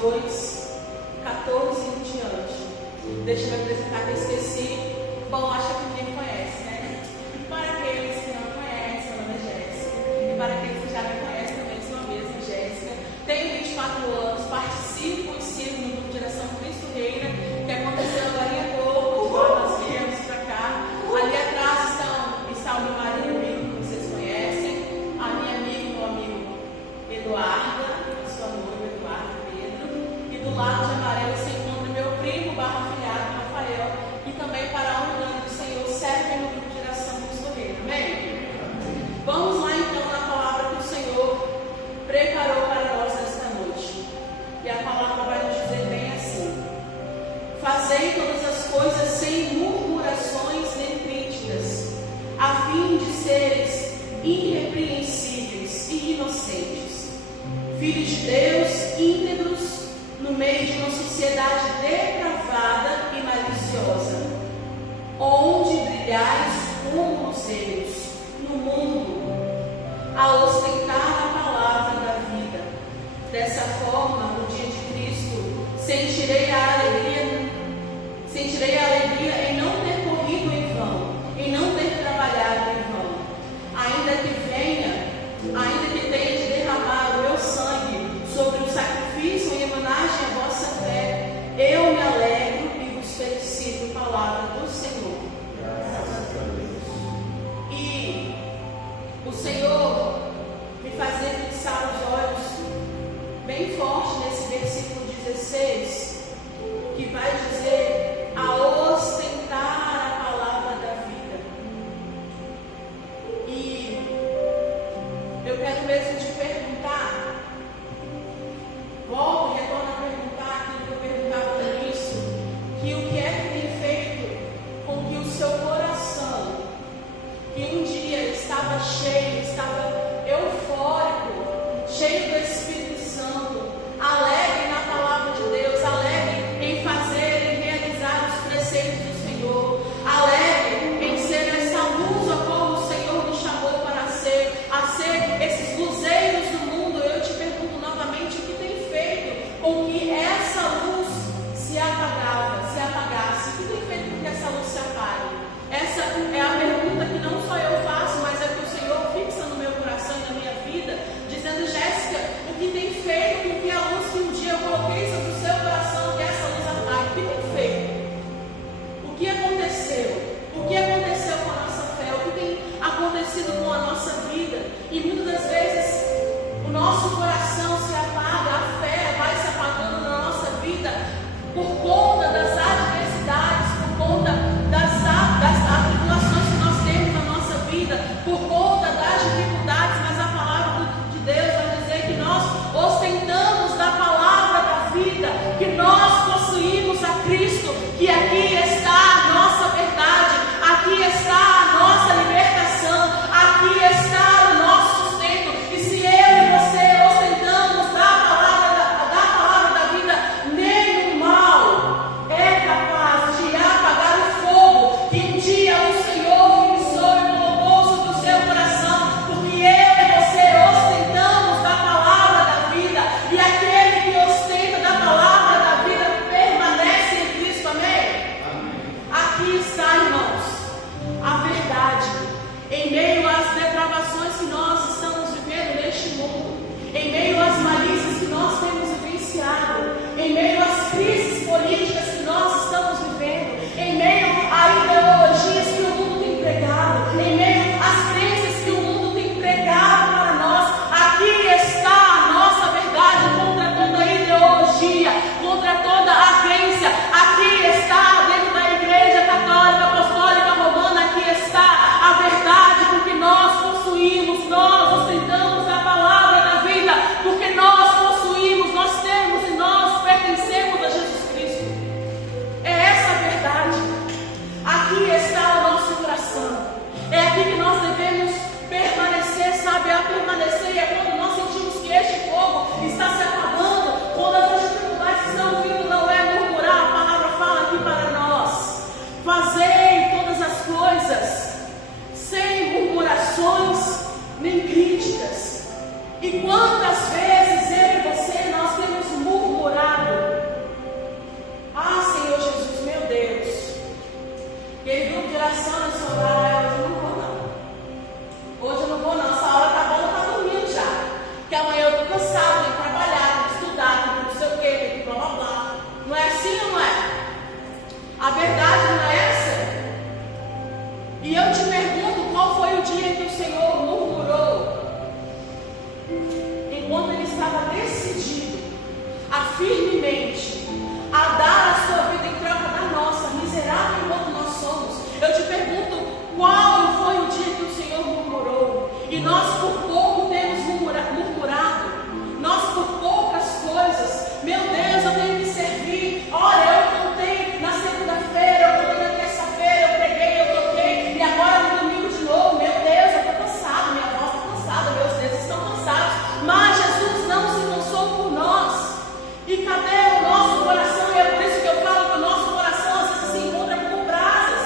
2, 14 em diante. Deixa eu me apresentar que eu esqueci. Bom, acho que quem conhece, né? Para aqueles que não conhecem, meu nome é Jéssica. E para aqueles que já me conhecem, também sou a mesma Jéssica. Tenho 24 anos, participo e sigo no grupo de oração Cristo Reina, que aconteceu agora há pouco, de lá nós viemos para cá. Ali atrás está o meu marido, amigo, que vocês conhecem, a minha amiga e meu amigo Eduarda, a sua noiva Eduarda Pedro, e do lado de amarelo se encontra meu primo barra afilhado Rafael, e também para a honra do Senhor serve no grupo de oração Cristo Reina. Amém? Vamos lá então na palavra que o Senhor preparou para nós esta noite. E a palavra vai nos dizer bem assim: fazei todas as coisas sem murmurações nem críticas, a fim de seres irrepreensíveis e inocentes, filhos de Deus íntegros no meio de uma sociedade depravada e maliciosa, onde brilhais como luzeiros no mundo, a ostentar a palavra da vida. Dessa forma, no dia de Cristo, sentirei a alegria em não ter corrido em vão, em não ter trabalhado em vão. Ainda que tenha de derramar o meu sangue sobre o sacrifício em homenagem à vossa fé, eu me alegro e vos felicito, palavra do Senhor. E o Senhor me fazia fixar os olhos bem forte nesse versículo 16, que vai dizer a ostentar a palavra da vida. E eu quero mesmo te perguntar, volto e retorno a perguntar aquilo que eu perguntava no início, que o que é que tem feito com que o seu coração, que um dia estava cheio, estava eufórico, cheio do Espírito Santo, alegre, firmemente a dar a sua vida em troca da nossa, miserável enquanto nós somos. Eu te pergunto, qual foi o dia que o Senhor murmurou? E nós por pouco temos murmurado, nós por poucas coisas. Meu Deus, eu tenho que servir. Olha, eu contei na segunda-feira, eu contei na terça-feira, eu preguei, eu toquei, e agora no domingo de novo. Meu Deus, eu estou cansado, minha voz está cansada, meus dedos estão cansados. Mas Jesus não se cansou por nós. E cadê o nosso coração? E é por isso que eu falo que o nosso coração às vezes se encontra como brasas.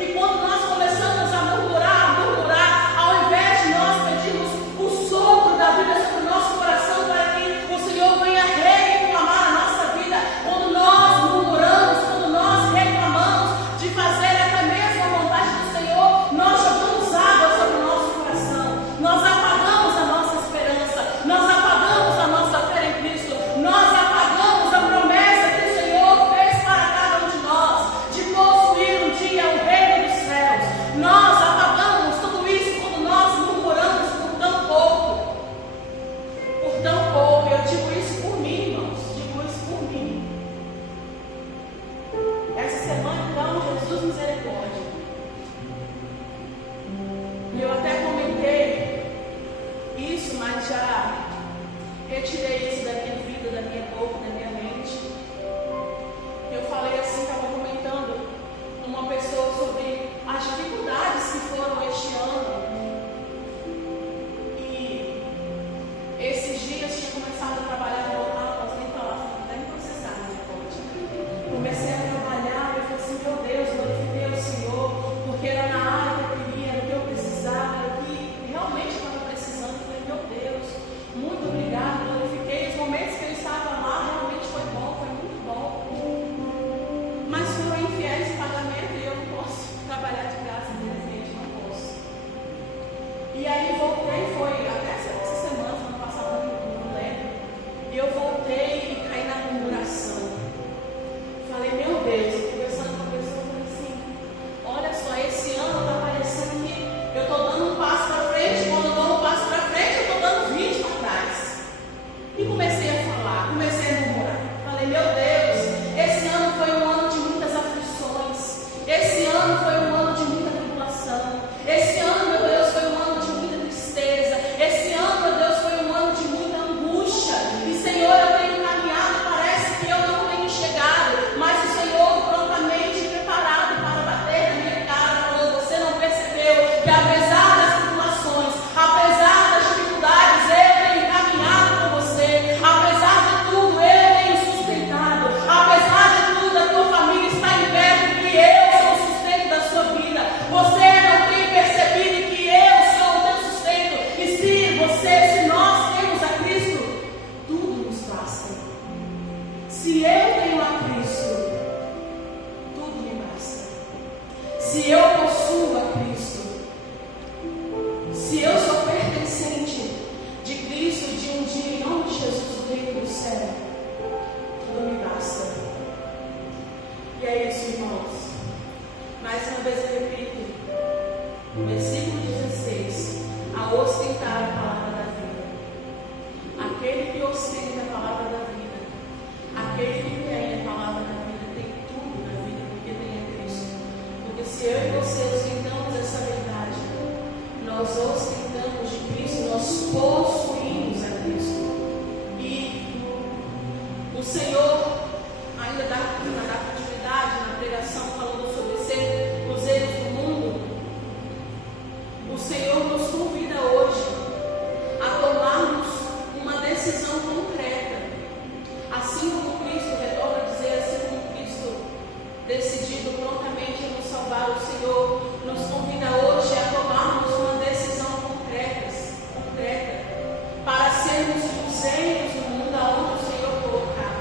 E quando nós começamos a murmurar, ao invés de nós pedirmos o sopro da vida sobre o nosso coração para que o Senhor venha reclamar a nossa vida, quando nós murmuramos, quando nós reclamamos de fazer até mesmo a vontade do Senhor, nós jogamos água sobre o nosso coração, nós apagamos a nossa esperança, nós apagamos a nossa fé em Cristo, nós apagamos a promessa que o Senhor fez para cada um de nós, de possuir um dia o reino dos céus. Nós apagamos tudo isso quando nós murmuramos por tão pouco. Por tão pouco. Eu digo isso por mim, irmãos. Digo isso por mim. Essa semana, então, Jesus misericórdia. E eu até comentei isso, mas já retirei isso da minha vida, da minha boca, da minha mente. Eu falei assim, estava comentando com uma pessoa sobre as dificuldades que foram este ano. E esses dias tinha começado a trabalhar no local, posso nem falar, até me processar, né? Comecei a trabalhar e eu falei assim, meu Deus, glorifiquei o Senhor, porque era na área que eu queria, no que eu precisava, era o que realmente eu estava precisando. Eu falei, meu Deus, muito obrigado, glorifiquei. Os momentos que eu estava lá realmente foi bom, foi muito bom. Mas foram infiéis em pagamento e eu não posso trabalhar de graça, infelizmente, não posso. E aí voltei, foi até essa semana, semana passada, não lembro. E eu voltei e caí na murmuração. Falei, meu Deus, conversando com a pessoa, eu falei assim, olha só, esse ano está parecendo que eu estou dando um passo para frente, quando eu dou um passo para frente, eu estou dando 20 para trás. E comecei a falar, comecei a murmurar. Falei, meu Deus, esse ano foi um ano de muitas aflições. Esse ano foi um ano de muita tribulação. Esse ano, meu Deus, foi um ano de muita tristeza. Esse ano, meu Deus, foi um ano de muita angústia. E Senhor, eu tenho caminhado, parece que eu não tenho chegado, mas o Senhor prontamente preparado para bater na minha cara, falou, você não percebeu que apesar das tribulações, apesar das dificuldades, eu tenho caminhado com você, apesar de tudo, eu tenho sustentado, apesar de tudo, a tua família está em pé, porque eu sou o sustento da sua vida. Você não tem percebido que eu sou o teu sustento, e se nós temos a Cristo, tudo nos basta. Se eu tenho a Cristo, tudo me basta. Se eu possuo a Cristo, se eu sou pertencente de Cristo, de um dia, em nome de Jesus, o reino do céu, tudo me basta. E é isso, irmãos. Mais uma vez eu repito, versículo 16, a ostentar a palavra da vida. Aquele que ostenta a palavra da vida, aquele que tem a palavra da vida, tem tudo na vida, porque tem a Cristo. Porque se eu e você ostentamos essa verdade, nós ostentamos de Cristo, nós possuímos a Cristo. E o Senhor ainda dá continuidade na pregação, falando sobre ser luzeiros do mundo. O Senhor nos convida hoje a tomarmos uma decisão concreta, assim como Cristo, retorna a dizer, assim como Cristo decidido prontamente a nos salvar, o Senhor nos convida hoje a tomarmos uma decisão concreta para sermos luzeiros no mundo aonde o Senhor colocar.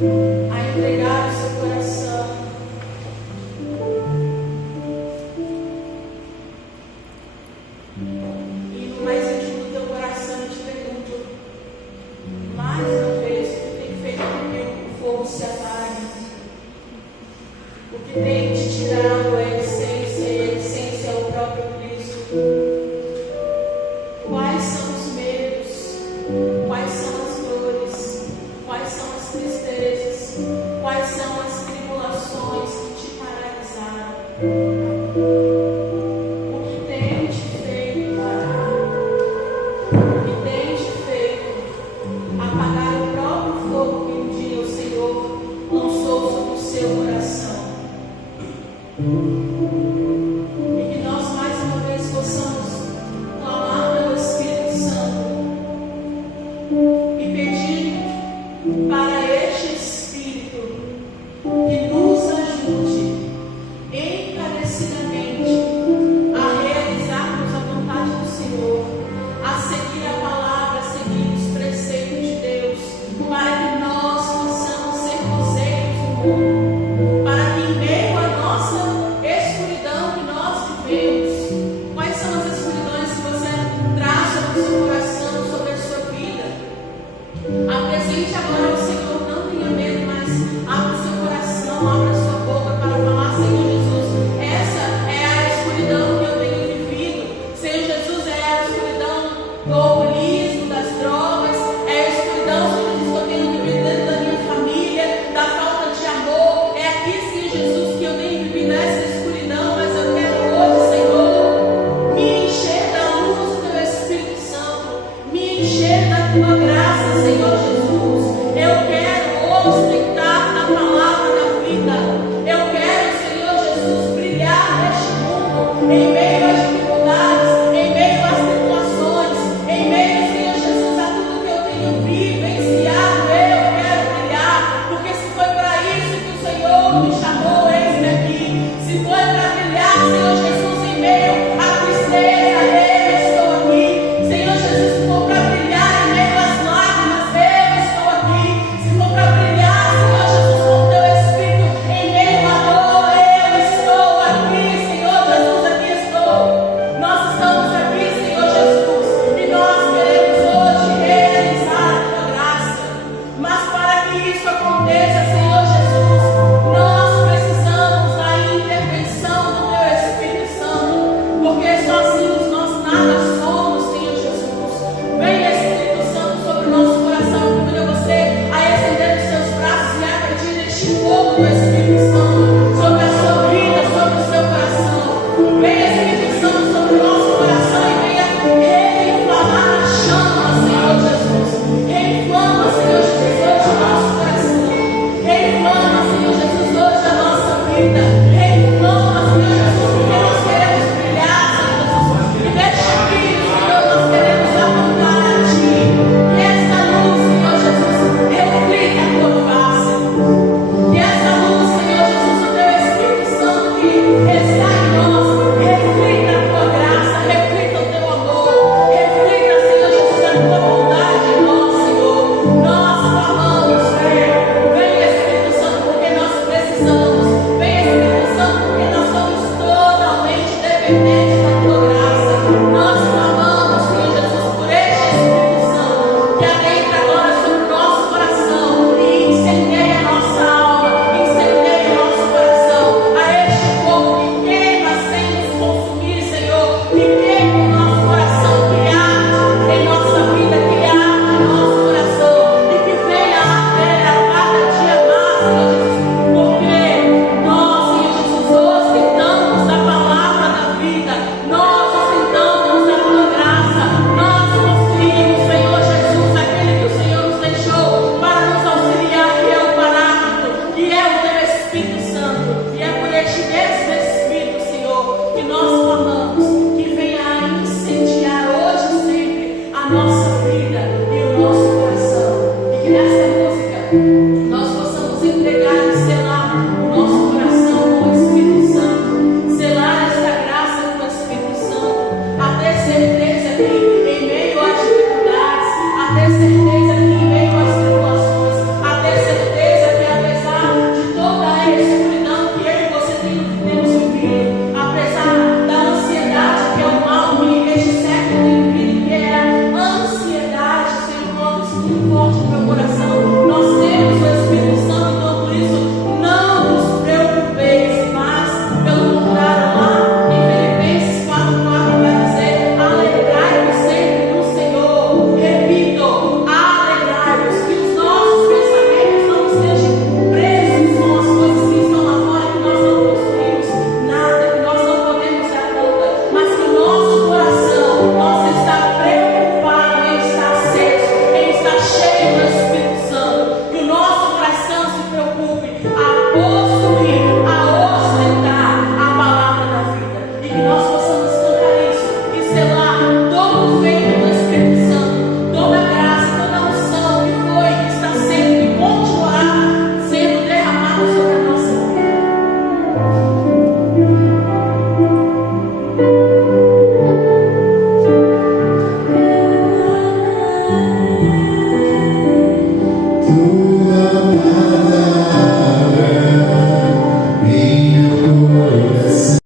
a entregar o seu coração. E no mais íntimo do teu coração eu te pergunto, mais uma vez, o que tem feito com que o fogo se apague? O que tem te tirado a essência, e a essência é o próprio Cristo? Quais são os medos? Quais são as dores? Quais são as tristezas? Quais são as tribulações que te paralisaram? O que tem te feito parar? O que tem te feito apagar o próprio fogo que um dia o Senhor lançou sobre o seu coração? E que nós mais uma vez possamos clamar pelo Espírito Santo e pedir para este Espírito que nos ajude encarecidamente a realizarmos a vontade do Senhor, a seguir a palavra, a seguir os preceitos de Deus, para que nós possamos ser luzeiros do mundo, para que em meio à nossa escuridão que nós vivemos, quais são as escuridões que você traz sobre o seu coração, sobre a sua vida? Apresente agora ao Senhor, não tenha medo, mas abra o seu coração, abra a sua boca para falar: Senhor Jesus, essa é a escuridão que eu tenho vivido. Senhor Jesus, é a escuridão do alcoolismo, das drogas, é a escuridão, Senhor Jesus, que eu tenho vivido dentro da minha família, da falta de amor. É aqui, Senhor Jesus, que eu tenho vivido essa escuridão, mas eu quero hoje, Senhor, me encher da luz do teu Espírito Santo, me encher da tua graça, Senhor Jesus. Eu quero ostentar na palavra da vida. Eu quero, Senhor Jesus, brilhar neste mundo, em meio às dificuldades, em meio às tribulações, em meio, Senhor Jesus, a tudo que eu tenho vivenciado. Eu quero brilhar, porque se foi para isso que o Senhor me chamou, eis-me aqui. Se foi para brilhar, Senhor Jesus, em meio à tristeza, eu estou aqui. Senhor Jesus, se for para brilhar em meio às lágrimas, eu estou aqui. Se for para brilhar, Senhor Jesus, com o teu Espírito, em meio à dor, eu estou aqui. Senhor Jesus, aqui estou. Nós estamos aqui, Senhor Jesus, e nós queremos hoje realizar a tua graça. Mas para que isso aconteça, Senhor Jesus, nós precisamos da intervenção do teu Espírito Santo, porque sozinhos nós nada somos, Senhor Jesus. Venha, Espírito Santo, sobre o nosso coração. Convido você a estender os seus braços e a pedir este fogo do Espírito Santo sobre a sua vida, sobre o seu coração. Venha, Espírito Santo, sobre o nosso coração e venha reinflamar a chama, Senhor Jesus. Reinflama, Senhor Jesus, hoje o nosso coração. Reinflama, Senhor Jesus, hoje a nossa vida. Reinflama, Senhor Jesus, porque nós queremos brilhar, Senhor Jesus. E neste brilho, Senhor, nós queremos apontar a Ti. Que esta luz, Senhor Jesus, reflita a Tua face. Que esta luz, Senhor Jesus, o Teu Espírito Santo que está em nós, reflita a Tua graça, reflita o Teu amor, reflita, Senhor Jesus, a Tua bondade em nós, Senhor. Nós clamamos, venha Espírito Santo, porque nós precisamos. Venha Espírito Santo, porque nós somos totalmente dependentes da Tua graça. Nós clamamos, Senhor Jesus, por este Espírito Santo que adentra agora sobre o nosso coração e incendeia a nossa alma, incendeia o nosso coração. A este fogo que queima sem nos consumir, Senhor, que queima o nosso coração, que arde em nossa vida, que arde em nosso coração e que venha a arder a cada dia mais, Senhor Jesus, porque nós, Senhor Jesus, ostentamos a palavra da vida, nós ostentamos a tua graça, nós possuímos, Senhor Jesus, aquele que o Senhor nos deixou para nos auxiliar, que é o Paráclito, que é o teu Espírito Santo, e é por este mesmo Espírito, Senhor, que nós clamamos, que venha a incendiar hoje e sempre a nossa vida e o nosso coração, e que nessa música